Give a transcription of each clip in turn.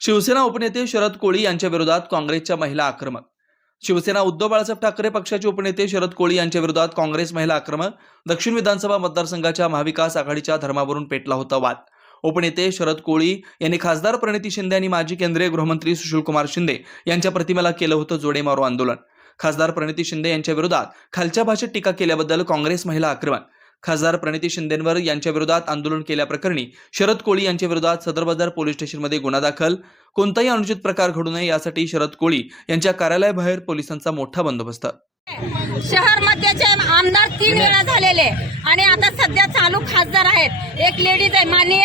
शिवसेना उपनेते शरद कोळी यांच्या विरोधात काँग्रेसच्या महिला आक्रमक. शिवसेना उद्धव बाळासाहेब ठाकरे पक्षाचे उपनेते शरद कोळी यांच्या विरोधात काँग्रेस महिला आक्रमक. दक्षिण विधानसभा मतदारसंघाच्या महाविकास आघाडीच्या धर्मावरून पेटला होता वाद. उपनेते शरद कोळी यांनी खासदार प्रणिती शिंदे आणि माजी केंद्रीय गृहमंत्री सुशीलकुमार शिंदे यांच्या प्रतिमेला केलं होतं जोडेमारो आंदोलन. खासदार प्रणिती शिंदे यांच्या विरोधात खालच्या भाषेत टीका केल्याबद्दल काँग्रेस महिला आक्रमक. खासदार प्रणिती शिंदेंवर यांच्या विरोधात आंदोलन केल्याप्रकरणी शरद कोळी यांच्या विरोधात सदर बाजार पोलीस स्टेशनमध्ये गुन्हा दाखल. कोणताही अनुचित प्रकार घडू नये यासाठी शरद कोळी यांच्या कार्यालयाबाहेर पोलिसांचा मोठा बंदोबस्त. शहर मध्येचे आमदार तीन वेळा झालेले आणि आता सध्या चालू खासदार आहेत. एक लेडीज आहे. माननीय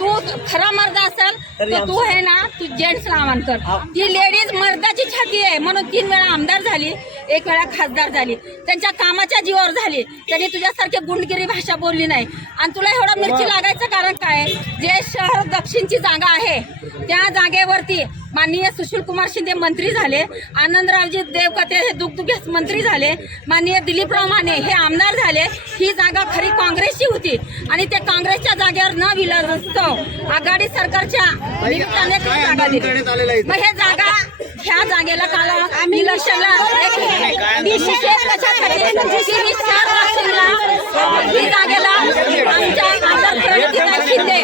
तू खरा मर्द असेल तर तू आहे ना तू जेंट्सला आव्हान कर. ती लेडीज मर्दाची छाती आहे. म्हणून तीन वेळा आमदार झाली. एक वेळा खासदार झाली. त्यांच्या कामाच्या जीवावर झाली. त्यांनी तुझ्यासारखी गुंडगिरी भाषा बोलली नाही. आणि तुला एवढं मिरची लागायचं कारण काय? जे शहर दक्षिणची जागा आहे त्या जागेवरती माननीय सुशील कुमार शिंदे मंत्री झाले आनंदरावजी देवकते हे दुगदुगेस मंत्री झाले माननीय दिलीपराव माने हे आमदार झाले ही जागा खरी काँग्रेसची होती. आणि त्या काँग्रेसच्या जागेवर न विलस्तव आघाडी सरकारच्या निमित्ताने ती जागा दिली. मग हे जागा ह्या जागेला काल आम्ही एक विशेष चार ही जागेला आमच्या आमदार प्रणितीताई शिंदे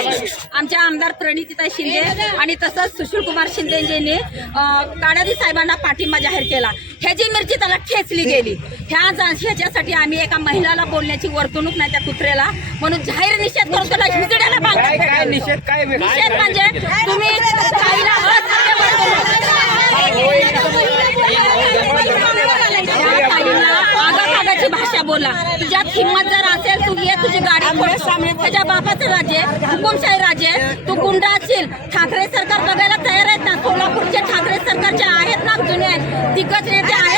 आमच्या आमदार प्रणितीताई शिंदे आणि तसंच सुशील कुमार शिंदेजींनी अं, काडादी साहेबांना पाठिंबा जाहीर केला. ह्याची मिरची त्याला ठेचली गेली. ह्या ह्याच्यासाठी आम्ही एका महिलाला बोलण्याची वर्तणूक नाही त्या कुत्र्याला. म्हणून जाहीर निषेध करतो? निषेध म्हणजे तुम्ही ताईला असभ्य वर्तणूक- त्या ताईला आगाखागाची भाषा बोला तुझ्यात हिंमत जर असेल तू ये तुझी गाडी. त्याच्या बापाचं राज्य आहे, हुकुमशाही राज्य आहे. तू गुंड असशील ठाकरे सरकार बघायला तयार आहेत ना सोलापूरचे ठाकरे सरकारचे आहेत ना जुने दिग्गज नेते आहेत